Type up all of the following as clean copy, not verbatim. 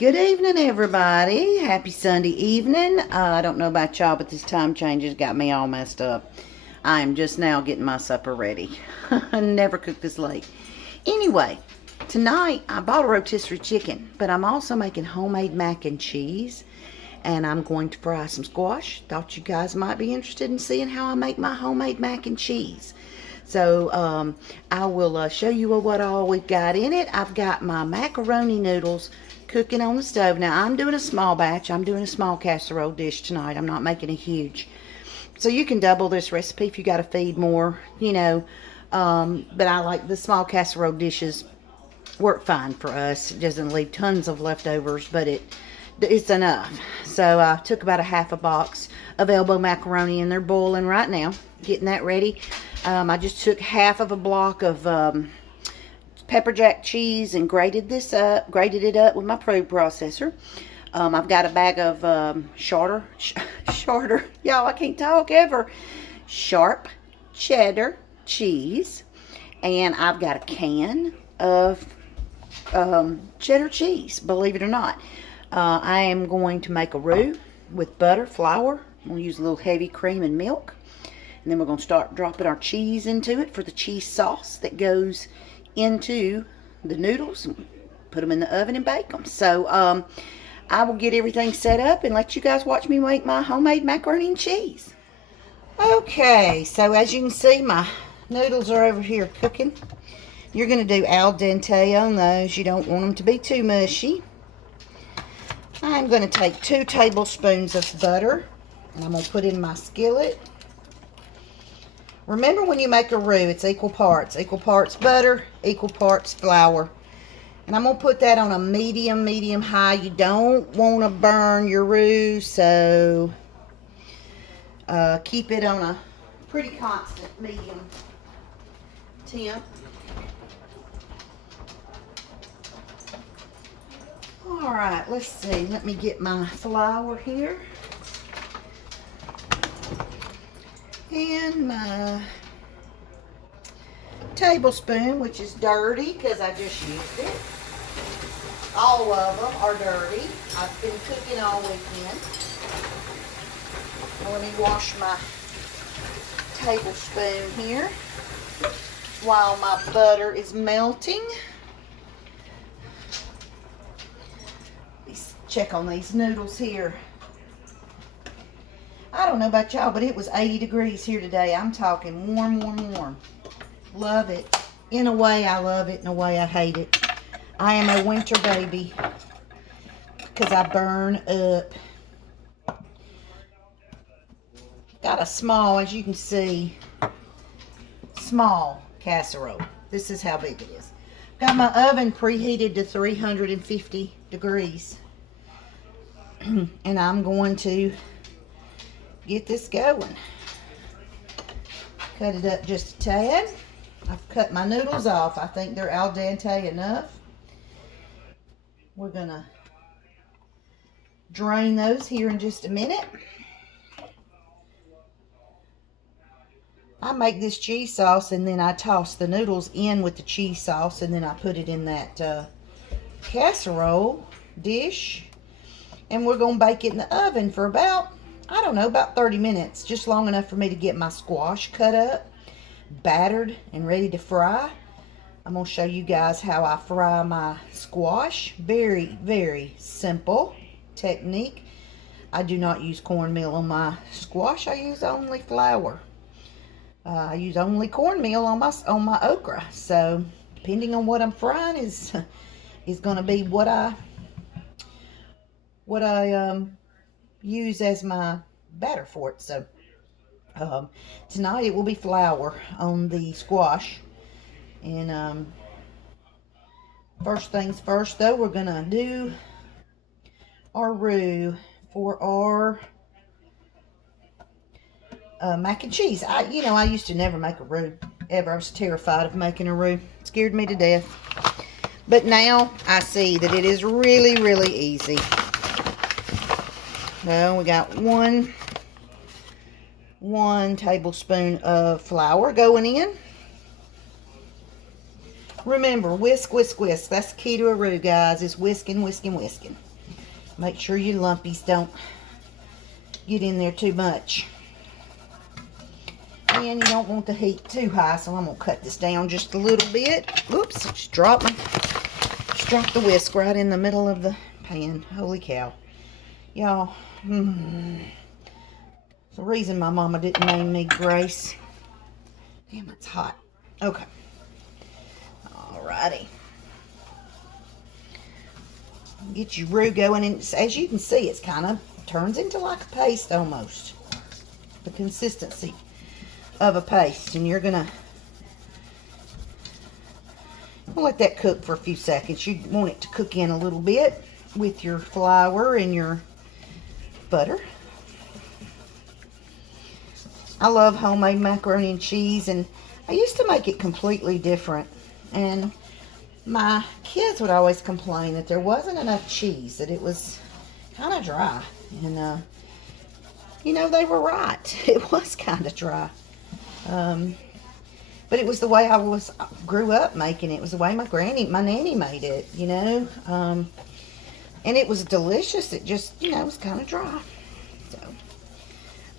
Good evening, everybody. Happy Sunday evening. I don't know about y'all, but this time change has got me all messed up. I am just now getting my supper ready. I never cooked this late. Anyway, tonight I bought a rotisserie chicken, but I'm also making homemade mac and cheese, and I'm going to fry some squash. Thought you guys might be interested in seeing how I make my homemade mac and cheese. So I will show you what all we've got in it. I've got my macaroni noodles cooking on the stove. Now I'm doing a small batch. I'm doing a small casserole dish tonight. I'm not making a huge. So you can double this recipe if you got to feed more, you know. But I like the small casserole dishes work fine for us. It doesn't leave tons of leftovers, but it's enough. So I took about a half a box of elbow macaroni, and they're boiling right now, getting that ready. I just took half of a block of pepper jack cheese and grated it up with my food processor. I've got a bag of sharp cheddar cheese, and I've got a can of cheddar cheese, believe it or not. I am going to make a roux with butter, flour. I'm going to use a little heavy cream and milk, and then we're going to start dropping our cheese into it for the cheese sauce that goes into the noodles, and put them in the oven and bake them. So I will get everything set up and let you guys watch me make my homemade macaroni and cheese. Okay, so as you can see, my noodles are over here cooking. You're going to do al dente on those. You don't want them to be too mushy. I'm going to take 2 tablespoons of butter, and I'm going to put in my skillet. Remember, when you make a roux, it's equal parts butter, equal parts flour. And I'm going to put that on a medium high. You don't want to burn your roux, so keep it on a pretty constant medium temp. Alright, let's see. Let me get my flour here. And my tablespoon, which is dirty because I just used it. All of them are dirty. I've been cooking all weekend. Now let me wash my tablespoon here while my butter is melting. Let's check on these noodles here. I don't know about y'all, but it was 80 degrees here today. I'm talking warm. Love it. In a way, I love it. In a way, I hate it. I am a winter baby because I burn up. Got a small, as you can see, small casserole. This is how big it is. Got my oven preheated to 350 degrees. And I'm going to get this going. Cut it up just a tad. I've cut my noodles off. I think they're al dente enough. We're gonna drain those here in just a minute. I make this cheese sauce, and then I toss the noodles in with the cheese sauce, and then I put it in that casserole dish, and we're gonna bake it in the oven for about, I don't know, about 30 minutes. Just long enough for me to get my squash cut up, battered, and ready to fry. I'm going to show you guys how I fry my squash. Very simple technique. I do not use cornmeal on my squash. I use only flour. I use only cornmeal on my okra. So depending on what I'm frying is going to be what I use as my batter for it. So tonight it will be flour on the squash. And first things first, though, we're gonna do our roux for our mac and cheese. I used to never make a roux ever. I was terrified of making a roux. It scared me to death. But now I see that it is really easy. Well, we got one tablespoon of flour going in. Remember, whisk, whisk, whisk. That's the key to a roux, guys, is whisking, whisking, whisking. Make sure your lumpies don't get in there too much. And you don't want the heat too high, so I'm going to cut this down just a little bit. Oops, just dropped the whisk right in the middle of the pan. Holy cow. Y'all, the reason my mama didn't name me Grace. Damn, it's hot. Okay. Alrighty. Get your roux going, and as you can see, it's kind of turns into like a paste almost. The consistency of a paste, and you're gonna let that cook for a few seconds. You want it to cook in a little bit with your flour and your butter. I love homemade macaroni and cheese, and I used to make it completely different, and my kids would always complain that there wasn't enough cheese, that it was kind of dry, and you know, they were right. It was kind of dry. But it was the way I grew up making it. It was the way my nanny made it, you know. And it was delicious. It just, you know, was kind of dry. So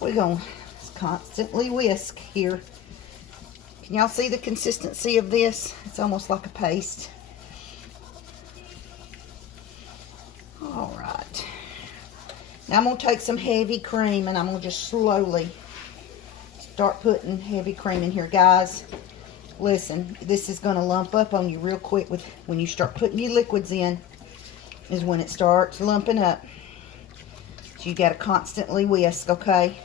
we're going to constantly whisk here. Can y'all see the consistency of this? It's almost like a paste. All right. Now I'm going to take some heavy cream, and I'm going to just slowly start putting heavy cream in here. Guys, listen, this is going to lump up on you real quick when you start putting your liquids in, is when it starts lumping up. So you got to constantly whisk, okay?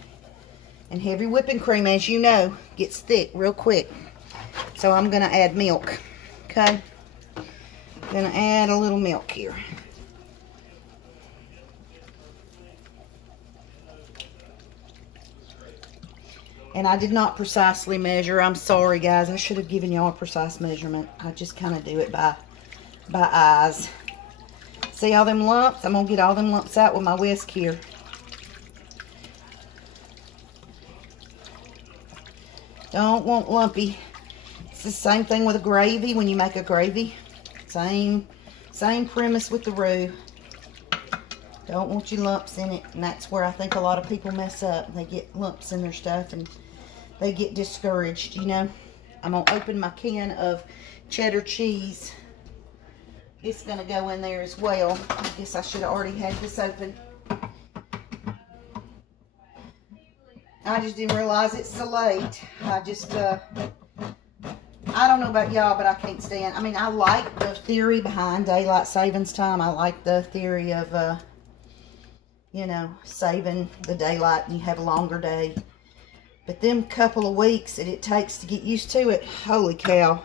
And heavy whipping cream, as you know, gets thick real quick. So I'm going to add milk, okay? I'm going to add a little milk here. And I did not precisely measure. I'm sorry, guys. I should have given y'all a precise measurement. I just kind of do it by eyes. See all them lumps? I'm going to get all them lumps out with my whisk here. Don't want lumpy. It's the same thing with a gravy when you make a gravy. Same premise with the roux. Don't want your lumps in it, and that's where I think a lot of people mess up. They get lumps in their stuff, and they get discouraged, you know. I'm going to open my can of cheddar cheese. It's going to go in there as well. I guess I should have already had this open. I just didn't realize it's so late. I just, I don't know about y'all, but I can't stand, I mean, I like the theory behind daylight savings time. I like the theory of, you know, saving the daylight and you have a longer day. But them couple of weeks that it takes to get used to it, holy cow,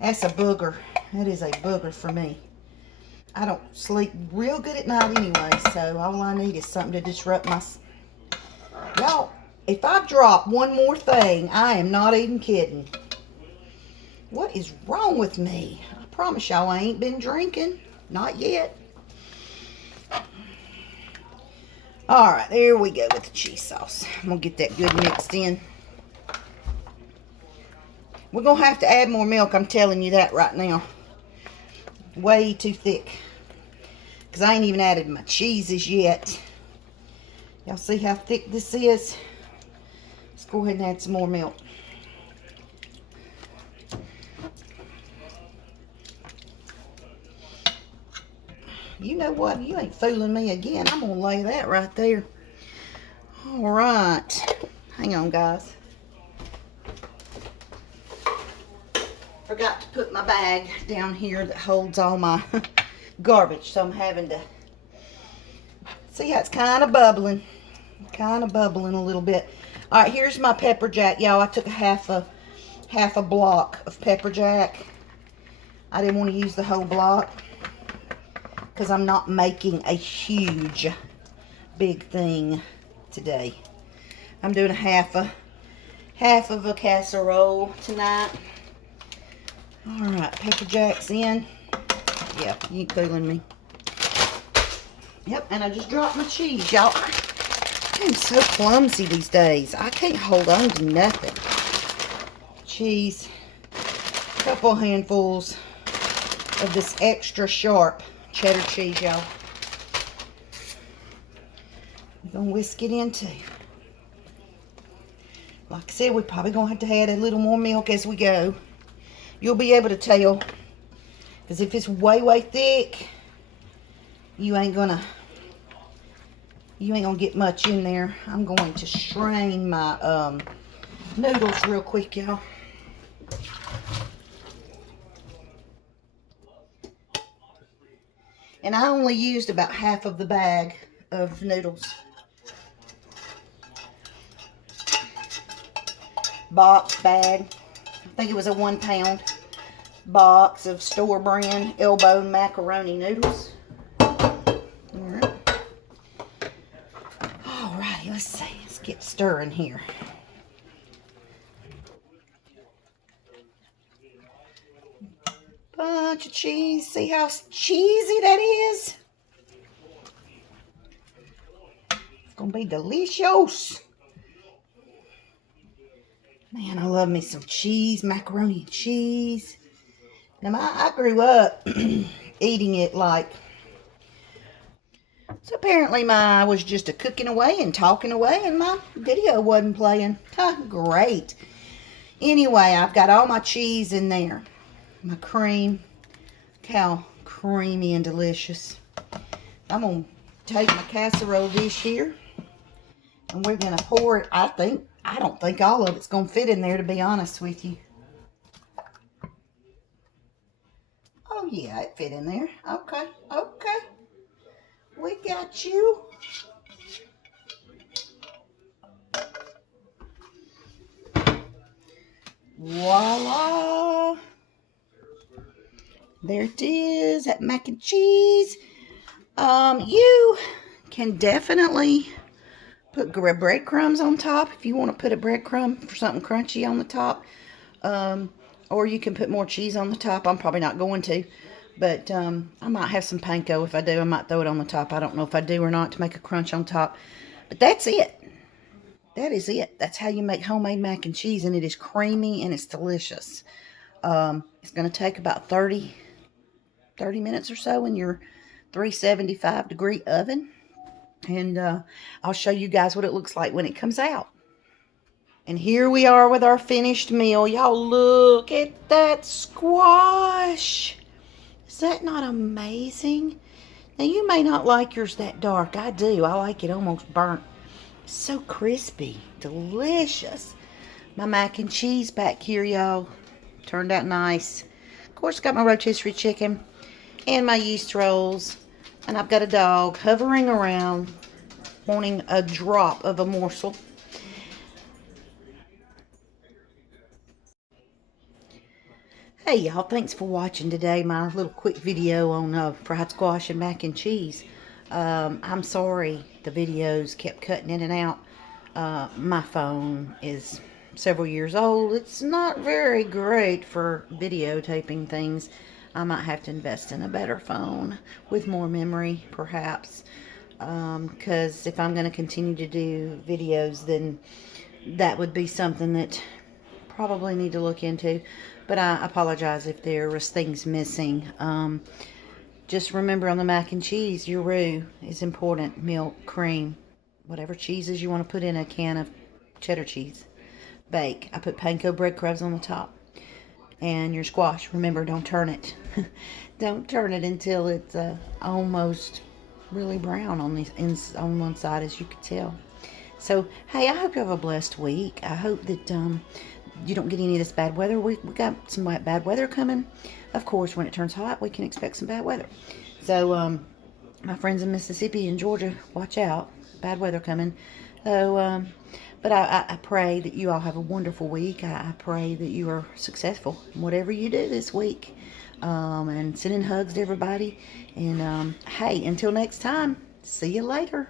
that's a booger. That is a booger for me. I don't sleep real good at night anyway, so all I need is something to disrupt my... Y'all, if I drop one more thing, I am not even kidding. What is wrong with me? I promise y'all I ain't been drinking. Not yet. Alright, there we go with the cheese sauce. I'm going to get that good mixed in. We're going to have to add more milk, I'm telling you that right now. Way too thick. Because I ain't even added my cheeses yet. Y'all see how thick this is? Let's go ahead and add some more milk. You know what? You ain't fooling me again. I'm going to lay that right there. All right. Hang on, guys. Forgot to put my bag down here that holds all my garbage. So I'm having to... See how it's kind of bubbling. Kind of bubbling a little bit. All right, here's my pepper jack. Y'all, I took half a block of pepper jack. I didn't want to use the whole block, because I'm not making a huge, big thing today. I'm doing a half of a casserole tonight. All right, pepper jack's in. Yeah, you ain't fooling me. Yep, and I just dropped my cheese, y'all. I'm so clumsy these days. I can't hold on to nothing. Cheese. A couple handfuls of this extra sharp cheddar cheese, y'all. We're going to whisk it in too. Like I said, we're probably going to have to add a little more milk as we go. You'll be able to tell. Because if it's way, way thick, you ain't gonna get much in there. I'm going to strain my noodles real quick, y'all. And I only used about half of the bag of noodles. Box bag. I think it was a 1 pound box of store brand elbow macaroni noodles. Alrighty, let's see. Let's get stirring here. Bunch of cheese. See how cheesy that is? It's gonna be delicious. Man, I love me some cheese, macaroni and cheese. Now, I grew up eating it like... So apparently I was just cooking away and talking away and my video wasn't playing. Great. Anyway, I've got all my cheese in there. My cream. Look how creamy and delicious. I'm going to take my casserole dish here. And we're going to pour it. I don't think all of it's going to fit in there, to be honest with you. Oh, yeah, it fit in there. Okay, okay. We got you. Voila. There it is, that mac and cheese. You can definitely put breadcrumbs on top if you want to put a breadcrumb for something crunchy on the top. Or you can put more cheese on the top. I'm probably not going to. But I might have some panko. If I do, I might throw it on the top. I don't know if I do or not to make a crunch on top. But that's it. That is it. That's how you make homemade mac and cheese. And it is creamy and it's delicious. It's going to take about 30 minutes or so in your 375 degree oven. And I'll show you guys what it looks like when it comes out. And here we are with our finished meal. Y'all look at that squash. Is that not amazing? Now, you may not like yours that dark. I do. I like it almost burnt. So crispy. Delicious. My mac and cheese back here, y'all. Turned out nice. Of course, got my rotisserie chicken and my yeast rolls. And I've got a dog hovering around wanting a drop of a morsel. Hey y'all, thanks for watching today, my little quick video on fried squash and mac and cheese. I'm sorry the videos kept cutting in and out. My phone is several years old. It's not very great for videotaping things. I might have to invest in a better phone with more memory, perhaps. Because if I'm going to continue to do videos, then that would be something that probably need to look into. But I apologize if there was things missing. Just remember on the mac and cheese, your roux is important. Milk, cream, whatever cheeses you want to put in a can of cheddar cheese. Bake. I put panko breadcrumbs on the top. And your squash, remember, don't turn it. Don't turn it until it's almost really brown on one side, as you can tell. So, hey, I hope you have a blessed week. I hope that you don't get any of this bad weather. We got some bad weather coming. Of course, when it turns hot, we can expect some bad weather. So, my friends in Mississippi and Georgia, watch out. Bad weather coming. So, but I pray that you all have a wonderful week. I pray that you are successful in whatever you do this week. And sending hugs to everybody. And, hey, until next time, see you later.